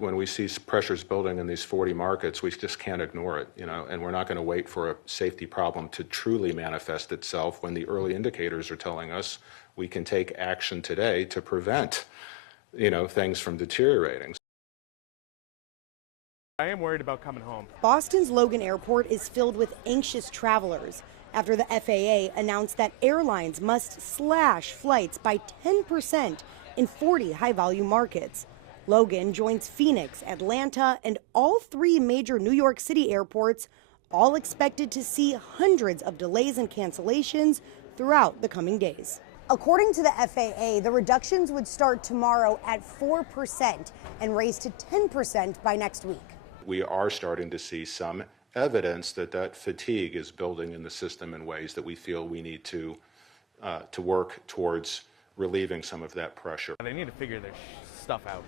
When we see pressures building in these 40 markets, we just can't ignore it, and we're not going to wait for a safety problem to truly manifest itself when the early indicators are telling us we can take action today to prevent, things from deteriorating. I am worried about coming home. Boston's Logan Airport is filled with anxious travelers after the FAA announced that airlines must slash flights by 10% in 40 high-volume markets. Logan joins Phoenix, Atlanta, and all 3 major New York City airports, all expected to see hundreds of delays and cancellations throughout the coming days. According to the FAA, the reductions would start tomorrow at 4% and raise to 10% by next week. We are starting to see some evidence that fatigue is building in the system in ways that we feel we need to work towards relieving some of that pressure. They need to figure their stuff out.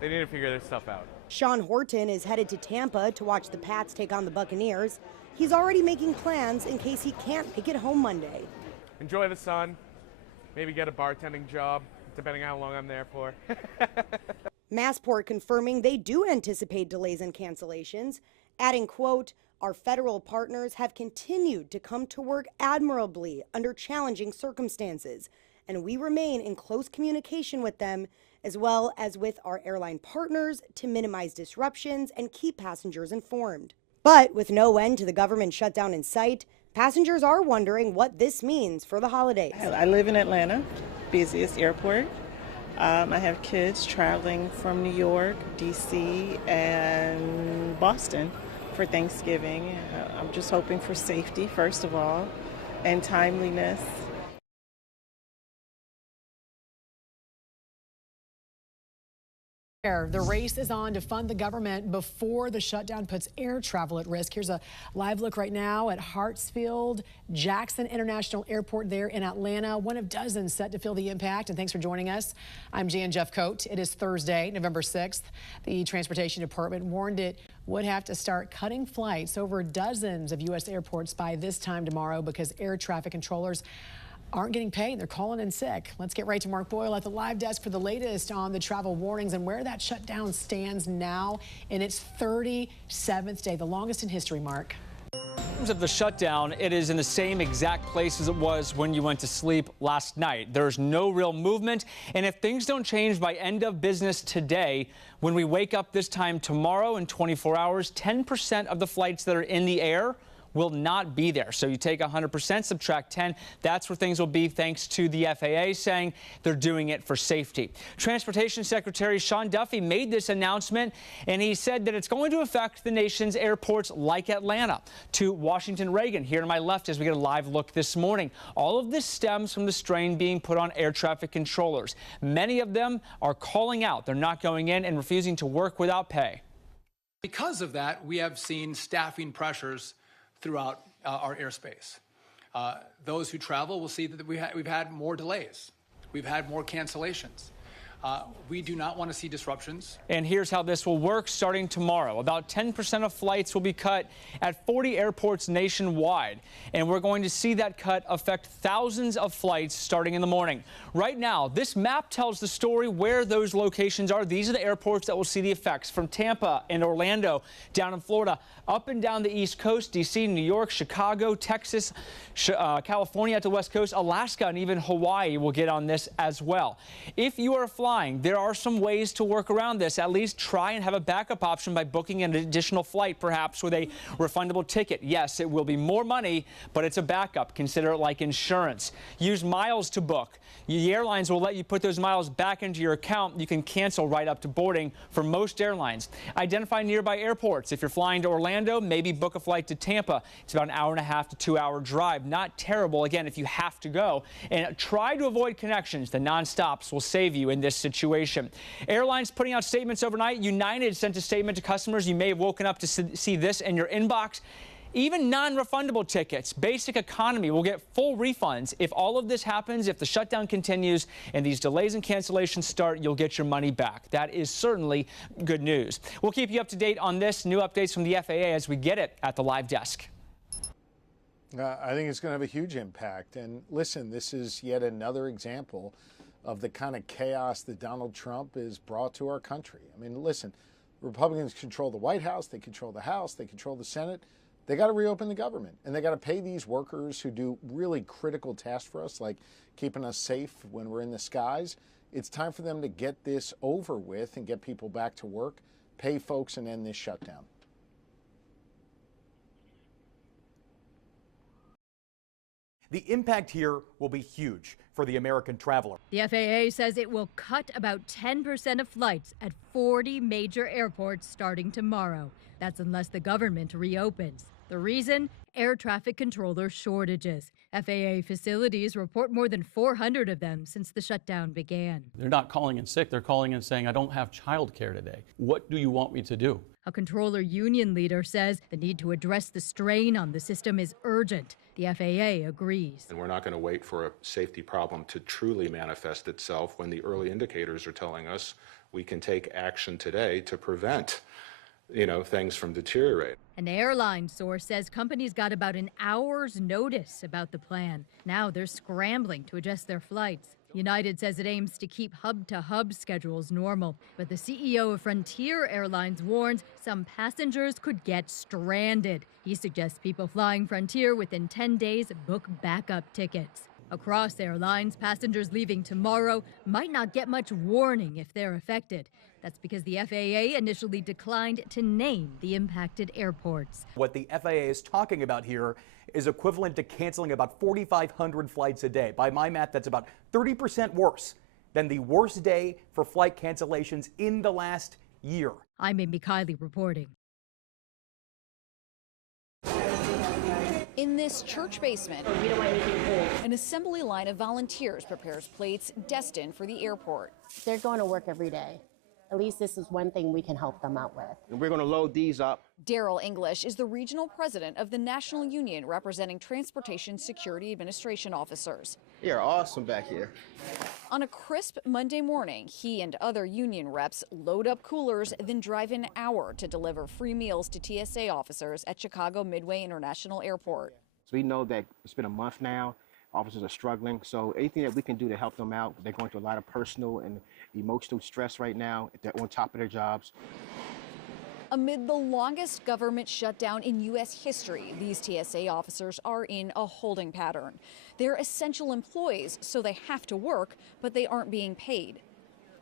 They need to figure their stuff out. Sean Horton is headed to Tampa to watch the Pats take on the Buccaneers. He's already making plans in case he can't make it home Monday. Enjoy the sun. Maybe get a bartending job, depending on how long I'm there for. Massport confirming they do anticipate delays and cancellations, adding, quote, "Our federal partners have continued to come to work admirably under challenging circumstances, and we remain in close communication with them as well as with our airline partners to minimize disruptions and keep passengers informed." But with no end to the government shutdown in sight, passengers are wondering what this means for the holidays. I live in Atlanta, busiest airport. I have kids traveling from New York, D.C., and Boston for Thanksgiving. I'm just hoping for safety, first of all, and timeliness. The race is on to fund the government before the shutdown puts air travel at risk. Here's a live look right now at Hartsfield Jackson International Airport there in Atlanta, one of dozens set to feel the impact. And thanks for joining us. I'm Jan Jeffcoat. It is Thursday, November 6th. The Transportation Department warned it would have to start cutting flights over dozens of U.S. airports by this time tomorrow because air traffic controllers aren't getting paid. They're calling in sick. Let's get right to Mark Boyle at the live desk for the latest on the travel warnings and where that shutdown stands now in its 37th day, the longest in history, Mark. In terms of the shutdown, it is in the same exact place as it was when you went to sleep last night. There's no real movement, and if things don't change by end of business today, when we wake up this time tomorrow in 24 hours, 10% of the flights that are in the air will not be there. So you take 100%, subtract 10. That's where things will be, thanks to the FAA saying they're doing it for safety. Transportation Secretary Sean Duffy made this announcement, and he said that it's going to affect the nation's airports like Atlanta. To Washington Reagan, here to my left as we get a live look this morning. All of this stems from the strain being put on air traffic controllers. Many of them are calling out. They're not going in and refusing to work without pay. Because of that, we have seen staffing pressures throughout our airspace. Those who travel will see that we've had more delays. We've had more cancellations. We do not want to see disruptions. And here's how this will work starting tomorrow. About 10% of flights will be cut at 40 airports nationwide. And we're going to see that cut affect thousands of flights starting in the morning. Right now, this map tells the story where those locations are. These are the airports that will see the effects from Tampa and Orlando down in Florida, up and down the East Coast, D.C., New York, Chicago, Texas, California at the West Coast, Alaska, and even Hawaii will get on this as well. If you are flying, there are some ways to work around this. At least try and have a backup option by booking an additional flight, perhaps with a refundable ticket. Yes, it will be more money, but it's a backup. Consider it like insurance. Use miles to book. The airlines will let you put those miles back into your account. You can cancel right up to boarding for most airlines. Identify nearby airports. If you're flying to Orlando, maybe book a flight to Tampa. It's about an hour-and-a-half to 2-hour drive. Not terrible, again, if you have to go. And try to avoid connections. The non-stops will save you in this situation. Airlines putting out statements overnight. United sent a statement to customers. You may have woken up to see this in your inbox. Even non-refundable tickets, basic economy will get full refunds. If all of this happens, if the shutdown continues and these delays and cancellations start, you'll get your money back. That is certainly good news. We'll keep you up to date on this. New updates from the FAA as we get it at the live desk. I think it's going to have a huge impact. And listen, this is yet another example of the kind of chaos that Donald Trump has brought to our country. I mean, listen, Republicans control the White House, they control the House, they control the Senate. They got to reopen the government, and they got to pay these workers who do really critical tasks for us, like keeping us safe when we're in the skies. It's time for them to get this over with and get people back to work, pay folks, and end this shutdown. The impact here will be huge for the American traveler. The FAA says it will cut about 10% of flights at 40 major airports starting tomorrow. That's unless the government reopens. The reason? Air traffic controller shortages. FAA facilities report more than 400 of them since the shutdown began. They're not calling in sick. They're calling in saying, I don't have childcare today. What do you want me to do? A controller union leader says the need to address the strain on the system is urgent. The FAA agrees. And we're not going to wait for a safety problem to truly manifest itself when the early indicators are telling us we can take action today to prevent, things from deteriorating. An airline source says companies got about an hour's notice about the plan. Now they're scrambling to adjust their flights. United says it aims to keep hub-to-hub schedules normal, but the CEO of Frontier Airlines warns some passengers could get stranded. He suggests people flying Frontier within 10 days book backup tickets. Across airlines, passengers leaving tomorrow might not get much warning if they're affected. That's because the FAA initially declined to name the impacted airports. What the FAA is talking about here is equivalent to canceling about 4,500 flights a day. By my math, that's about 30% worse than the worst day for flight cancellations in the last year. I'm Amy Kiley reporting. In this church basement, an assembly line of volunteers prepares plates destined for the airport. They're going to work every day. At least this is one thing we can help them out with. And we're going to load these up. Daryl English is the regional president of the National Union representing Transportation Security Administration officers. You're awesome back here. On a crisp Monday morning, he and other union reps load up coolers, then drive an hour to deliver free meals to TSA officers at Chicago Midway International Airport. So we know that it's been a month now. Officers are struggling, so anything that we can do to help them out. They're going through a lot of personal and emotional stress right now. They're on top of their jobs. Amid the longest government shutdown in U.S. history, these TSA officers are in a holding pattern. They're essential employees, so they have to work, but they aren't being paid.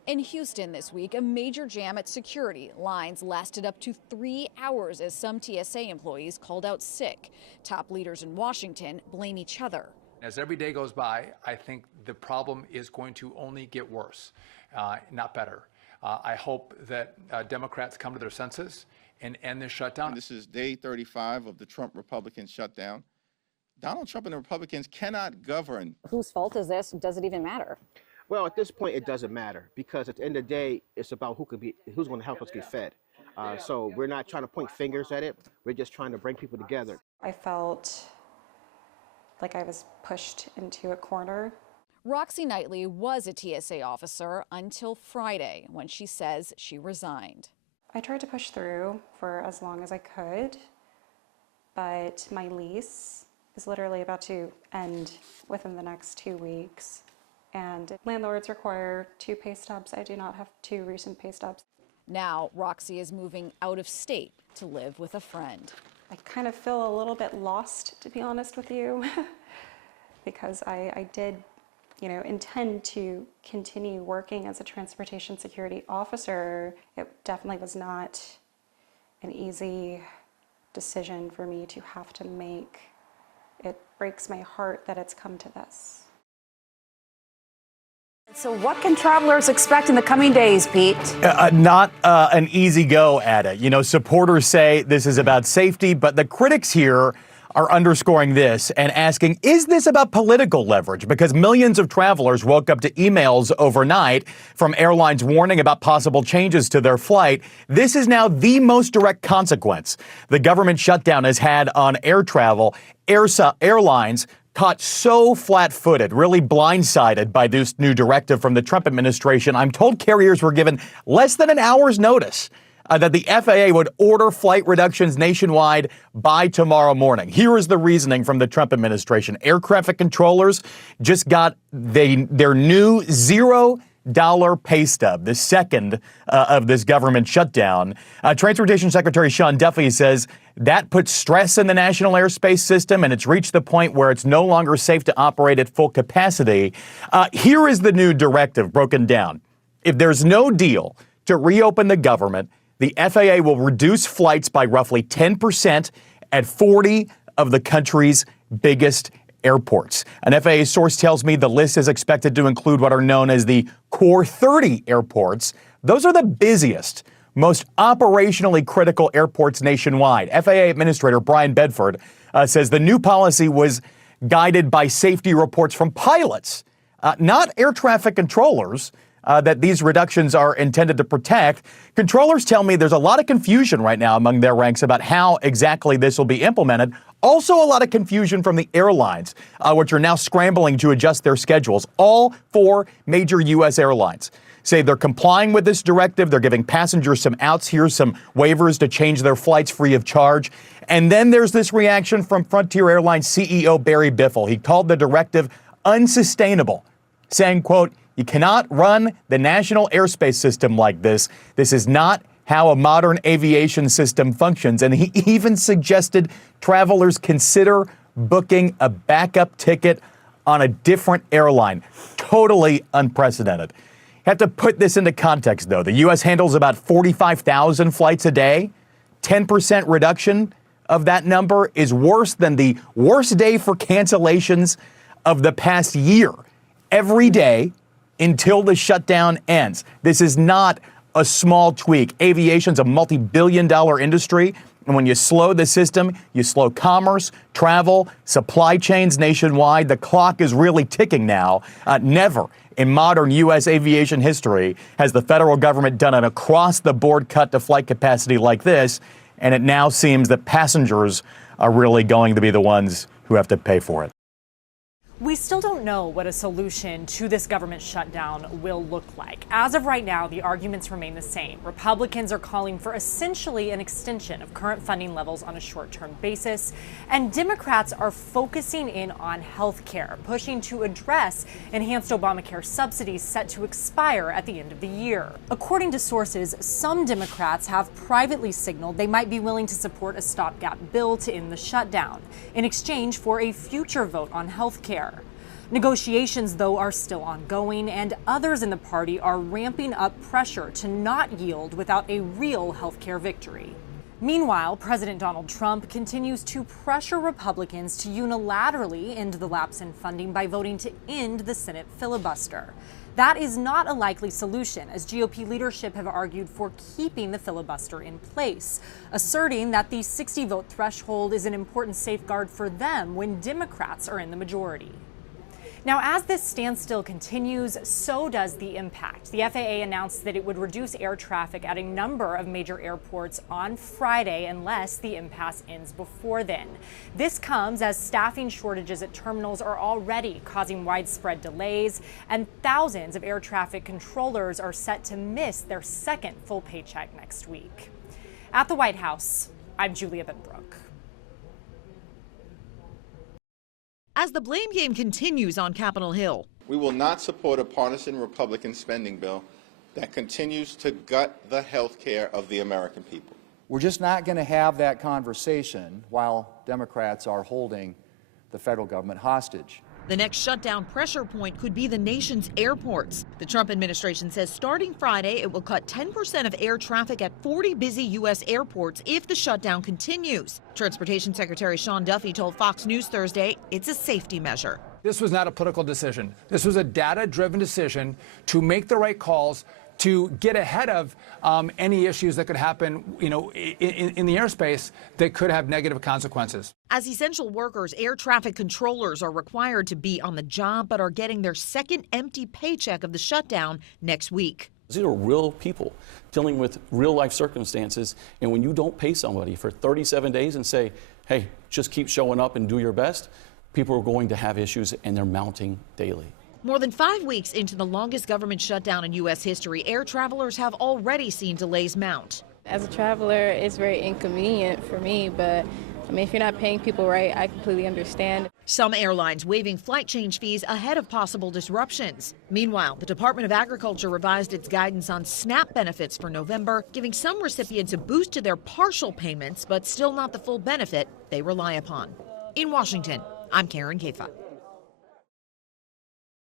In Houston this week, a major jam at security. Lines lasted up to 3 hours as some TSA employees called out sick. Top leaders in Washington blame each other. As every day goes by, I think the problem is going to only get worse, not better. I hope that Democrats come to their senses and end this shutdown. This is day 35 of the Trump Republican shutdown. Donald Trump and the Republicans cannot govern. Whose fault is this? Does it even matter? Well, at this point, it doesn't matter because at the end of the day, it's about who's going to help us get fed. So we're not trying to point fingers at it. We're just trying to bring people together. I felt like I was pushed into a corner. Roxy Knightley was a TSA officer until Friday, when she says she resigned. I tried to push through for as long as I could, but my lease is literally about to end within the next 2 weeks. And landlords require 2 pay stubs. I do not have 2 recent pay stubs. Now, Roxy is moving out of state to live with a friend. I kind of feel a little bit lost, to be honest with you, because I did, intend to continue working as a transportation security officer. It definitely was not an easy decision for me to have to make. It breaks my heart that it's come to this. So what can travelers expect in the coming days, Pete? Not an easy go at it. Supporters say this is about safety, but the critics here are underscoring this and asking, is this about political leverage? Because millions of travelers woke up to emails overnight from airlines warning about possible changes to their flight. This is now the most direct consequence the government shutdown has had on air travel. Airlines caught so flat-footed, really blindsided by this new directive from the Trump administration. I'm told carriers were given less than an hour's notice that the FAA would order flight reductions nationwide by tomorrow morning. Here is the reasoning from the Trump administration. Air traffic controllers just got their new zero pay stub, the second of this government shutdown. Transportation Secretary Sean Duffy says that puts stress in the national airspace system, and it's reached the point where it's no longer safe to operate at full capacity. Here is the new directive broken down. If there's no deal to reopen the government, the FAA will reduce flights by roughly 10% at 40 of the country's biggest airports. An FAA source tells me the list is expected to include what are known as the Core 30 airports. Those are the busiest, most operationally critical airports nationwide. FAA Administrator Brian Bedford says the new policy was guided by safety reports from pilots, not air traffic controllers, that these reductions are intended to protect. Controllers tell me there's a lot of confusion right now among their ranks about how exactly this will be implemented. Also a lot of confusion from the airlines, which are now scrambling to adjust their schedules. All 4 major U.S. airlines say they're complying with this directive. They're giving passengers some outs here, some waivers to change their flights free of charge. And then there's this reaction from Frontier Airlines CEO Barry Biffle. He called the directive unsustainable, saying, quote, "You cannot run the national airspace system like this. This is not how a modern aviation system functions." And he even suggested travelers consider booking a backup ticket on a different airline. Totally unprecedented. You have to put this into context, though. The U.S. handles about 45,000 flights a day. 10% reduction of that number is worse than the worst day for cancellations of the past year. Every day until the shutdown ends. This is not a small tweak. Aviation's a multi-billion-dollar industry, and when you slow the system, you slow commerce, travel, supply chains nationwide. The clock is really ticking now. Never in modern U.S. aviation history has the federal government done an across-the-board cut to flight capacity like this, and it now seems that passengers are really going to be the ones who have to pay for it. We still don't know what a solution to this government shutdown will look like. As of right now, the arguments remain the same. Republicans are calling for essentially an extension of current funding levels on a short-term basis, and Democrats are focusing in on health care, pushing to address enhanced Obamacare subsidies set to expire at the end of the year. According to sources, some Democrats have privately signaled they might be willing to support a stopgap bill to end the shutdown in exchange for a future vote on health care. Negotiations, though, are still ongoing, and others in the party are ramping up pressure to not yield without a real healthcare victory. Meanwhile, President Donald Trump continues to pressure Republicans to unilaterally end the lapse in funding by voting to end the Senate filibuster. That is not a likely solution, as GOP leadership have argued for keeping the filibuster in place, asserting that the 60-vote threshold is an important safeguard for them when Democrats are in the majority. Now, as this standstill continues, so does the impact. The FAA announced that it would reduce air traffic at a number of major airports on Friday unless the impasse ends before then. This comes as staffing shortages at terminals are already causing widespread delays, and thousands of air traffic controllers are set to miss their second full paycheck next week. At the White House, I'm Julia Benbrook. As the blame game continues on Capitol Hill, We will not support a partisan Republican spending bill that continues to gut the health care of the American people. We're just not going to have that conversation while Democrats are holding the federal government hostage. the next shutdown pressure point could be the nation's airports. The Trump administration says starting Friday, it will cut 10% of air traffic at 40 busy U.S. airports if the shutdown continues. Transportation Secretary Sean Duffy told Fox News Thursday it's a safety measure. This was not a political decision. This was a data-driven decision to make the right calls, to get ahead of any issues that could happen, in the airspace that could have negative consequences. As essential workers, air traffic controllers are required to be on the job but are getting their second empty paycheck of the shutdown next week. These are real people dealing with real life circumstances. And when you don't pay somebody for 37 days and say, hey, just keep showing up and do your best, people are going to have issues, and they're mounting daily. More than 5 weeks into the longest government shutdown in U.S. history, air travelers have already seen delays mount. As a traveler, it's very inconvenient for me, but I mean, if you're not paying people right, I completely understand. Some airlines waiving flight change fees ahead of possible disruptions. Meanwhile, the Department of Agriculture revised its guidance on SNAP benefits for November, giving some recipients a boost to their partial payments, but still not the full benefit they rely upon. In Washington, I'm Karen Kafa.